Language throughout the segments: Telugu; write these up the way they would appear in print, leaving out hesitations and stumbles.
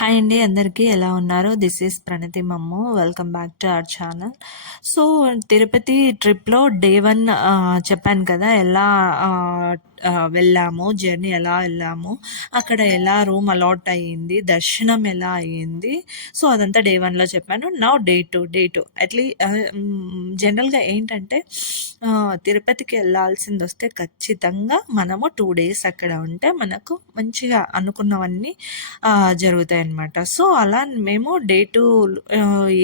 హాయ్ అండి, అందరికీ ఎలా ఉన్నారు? దిస్ ఈస్ ప్రణతి మమ్ము. Welcome back to our channel. So Tirupati ట్రిప్లో డే 1 చెప్పాను కదా, ఎలా వెళ్ళాము, జర్నీ ఎలా వెళ్ళాము, అక్కడ ఎలా రూమ్ అలాట్ అయ్యింది, దర్శనం ఎలా అయ్యింది. సో అదంతా డే 1లో చెప్పాను. నౌ డే 2 జనరల్గా ఏంటంటే తిరుపతికి వెళ్ళాల్సింది వస్తే ఖచ్చితంగా మనము 2 days అక్కడ ఉంటే మనకు మంచిగా అనుకున్నవన్నీ జరుగుతాయన్నమాట. సో అలా మేము డే 2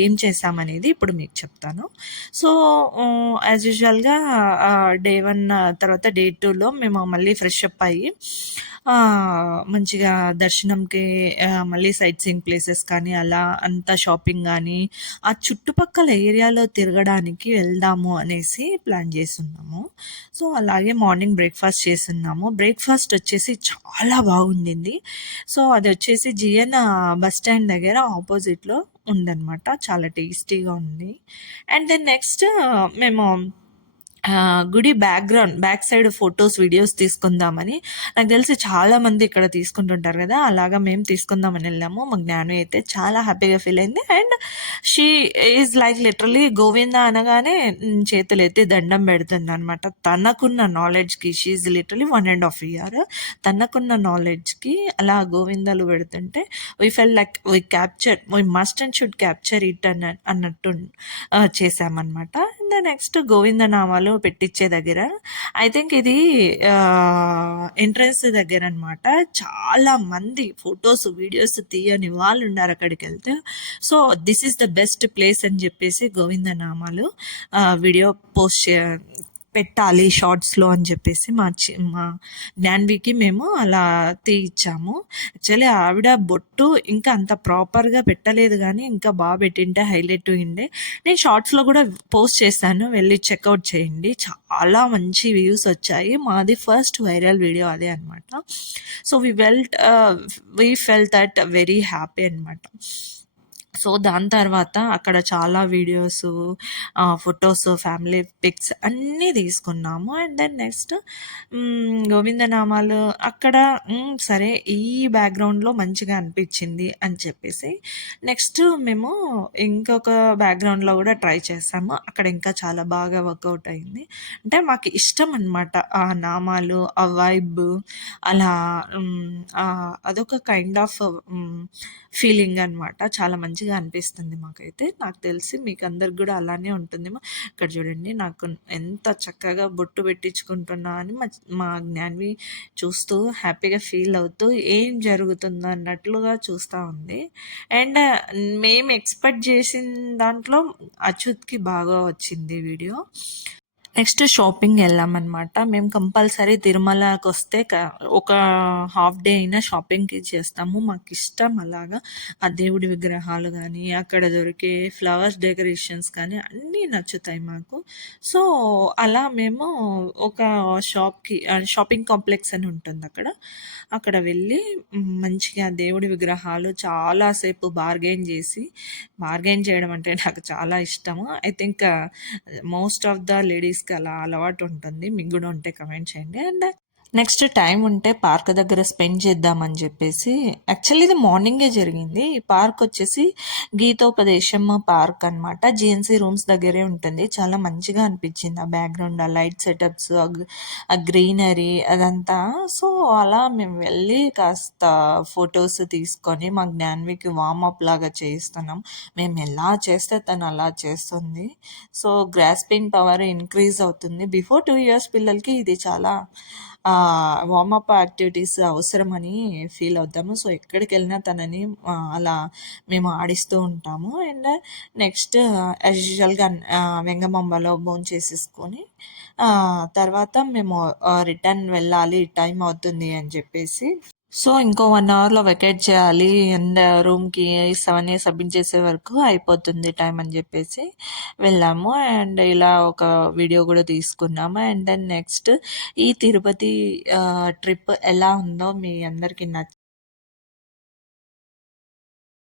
ఏం చేసామనేది ఇప్పుడు మీకు చెప్తాను. సో యాజ్ యూజువల్గా డే 1 తర్వాత డే 2లో మేము మళ్ళీ ఫ్రెష్ అప్ అయ్యి మంచిగా దర్శనంకి మళ్ళీ సైట్ సీయింగ్ ప్లేసెస్ కానీ అలా అంతా షాపింగ్ కానీ ఆ చుట్టుపక్కల ఏరియాలో తిరగడానికి వెళ్దాము అనేసి ప్లాన్ చేస్తున్నాము. సో అలాగే మార్నింగ్ బ్రేక్ఫాస్ట్ చేస్తున్నాము. బ్రేక్ఫాస్ట్ వచ్చేసి చాలా బాగుండింది. సో అది వచ్చేసి జిఎన్ బస్ స్టాండ్ దగ్గర ఆపోజిట్లో ఉందన్నమాట. చాలా టేస్టీగా ఉంది. అండ్ దెన్ నెక్స్ట్ మేము గుడి బ్యాక్ సైడ్ ఫొటోస్ వీడియోస్ తీసుకుందామని, నాకు తెలిసి చాలా మంది ఇక్కడ తీసుకుంటుంటారు కదా, అలాగా మేము తీసుకుందామని వెళ్ళాము. మా జ్ఞానం అయితే చాలా హ్యాపీగా ఫీల్ అయింది. And she is like literally Govinda అనగానే చేతులు ఎత్తి దండం పెడుతుంది అనమాట. తనకున్న నాలెడ్జ్కి, షీఈ్ లిటరలీ 1.5 year, తనకున్న నాలెడ్జ్కి అలా గోవిందాలు పెడుతుంటే we fell like we must and should capture it అన్నట్టు చేసామన్నమాట. అండ్ నెక్స్ట్ గోవిందనామాలు పెట్టించే దగ్గర, ఐ థింక్ ఇది ఎంట్రన్స్ దగ్గర అనమాట. చాలా మంది ఫొటోస్ వీడియోస్ తీయని వాళ్ళు ఉన్నారు అక్కడికి వెళ్తే. So this is the best place అని చెప్పేసి గోవిందనామాలు వీడియో పోస్ట్ పెట్టాలి షార్ట్స్లో అని చెప్పేసి మా జ్ఞాన్వికి మేము అలా తీయించాము. యాక్చువల్లీ ఆవిడ బొట్టు ఇంకా అంత ప్రాపర్గా పెట్టలేదు, కానీ ఇంకా బాగా పెట్టింటే హైలైట్ అయిండే. నేను షార్ట్స్లో కూడా పోస్ట్ చేశాను, వెళ్ళి చెక్అవుట్ చేయండి. చాలా మంచి వ్యూస్ వచ్చాయి. మాది ఫస్ట్ వైరల్ వీడియో అదే అనమాట. So we felt that very happy అనమాట. సో దాని తర్వాత అక్కడ చాలా వీడియోస్, ఫొటోస్, ఫ్యామిలీ పిక్స్ అన్నీ తీసుకున్నాము. అండ్ దెన్ నెక్స్ట్ గోవిందనామాలు అక్కడ సరే ఈ బ్యాక్గ్రౌండ్లో మంచిగా అనిపించింది అని చెప్పేసి నెక్స్ట్ మేము ఇంకొక బ్యాక్గ్రౌండ్లో కూడా ట్రై చేసాము. అక్కడ ఇంకా చాలా బాగా వర్కౌట్ అయింది. అంటే మాకు ఇష్టం అనమాట ఆ నామాలు, ఆ వైబ్, అలా అదొక కైండ్ ఆఫ్ ఫీలింగ్ అనమాట. చాలా మంచిగా అనిపిస్తుంది మాకైతే. నాకు తెలిసి మీకు అందరికి కూడా అలానే ఉంటుందేమో. ఇక్కడ చూడండి, నాకు ఎంత చక్కగా బొట్టు పెట్టించుకుంటున్నా అని మా జ్ఞాన్వి చూస్తూ హ్యాపీగా ఫీల్ అవుతూ ఏం జరుగుతుందో అన్నట్లుగా చూస్తూ ఉంది. అండ్ మేము ఎక్స్పెక్ట్ చేసిన దాంట్లో అచ్యుత్కి బాగా వచ్చింది వీడియో. నెక్స్ట్ షాపింగ్ వెళ్ళామన్నమాట. మేము కంపల్సరీ తిరుమలకి వస్తే ఒక హాఫ్ డే అయినా షాపింగ్కి చేస్తాము. మాకు ఇష్టం అలాగా. ఆ దేవుడి విగ్రహాలు కానీ, అక్కడ దొరికే ఫ్లవర్స్ డెకరేషన్స్ కానీ అన్నీ నచ్చుతాయి మాకు. సో అలా మేము ఒక షాపింగ్ కాంప్లెక్స్ అని ఉంటుంది అక్కడ వెళ్ళి మంచిగా దేవుడి విగ్రహాలు చాలాసేపు బార్గెన్ చేయడం అంటే నాకు చాలా ఇష్టము. I think most of the లేడీస్కి అలా అలవాటు ఉంటుంది. మీకు కూడా ఉంటే కమెంట్ చేయండి. అండ్ నెక్స్ట్ టైం ఉంటే పార్క్ దగ్గర స్పెండ్ చేద్దామని చెప్పేసి, యాక్చువల్లీ ఇది మార్నింగే జరిగింది. ఈ పార్క్ వచ్చేసి గీతోపదేశం పార్క్ అనమాట. జిఎన్సీ రూమ్స్ దగ్గరే ఉంటుంది. చాలా మంచిగా అనిపించింది ఆ బ్యాక్గ్రౌండ్, ఆ లైట్ సెటప్స్, ఆ గ్రీనరీ అదంతా. సో అలా మేము వెళ్ళి కాస్త ఫొటోస్ తీసుకొని మా జ్ఞాన్వికి వార్మప్ లాగా చేయిస్తున్నాం. మేము ఎలా చేస్తే తను అలా చేస్తుంది. సో గ్రాస్పింగ్ పవర్ ఇంక్రీజ్ అవుతుంది. బిఫోర్ 2 years పిల్లలకి ఇది చాలా వార్మప్ యాక్టివిటీస్ అవసరమని ఫీల్ అవుతాము. సో ఎక్కడికి వెళ్ళినా తనని అలా మేము ఆడిస్తూ ఉంటాము. అండ్ నెక్స్ట్ యాజ్ యూజువల్గా వెంగమాంబలో భోంచేసేసుకొని తర్వాత మేము రిటర్న్ వెళ్ళాలి, టైం అవుతుంది అని చెప్పేసి, సో ఇంకో 1 hourలో వెకేట్ చేయాలి అండ్ రూమ్కి 7 సబ్మిట్ చేసే వరకు అయిపోతుంది టైం అని చెప్పేసి వెళ్ళాము. అండ్ ఇలా ఒక వీడియో కూడా తీసుకున్నాము. అండ్ దెన్ నెక్స్ట్ ఈ తిరుపతి ట్రిప్ ఎలా ఉందో మీ అందరికీ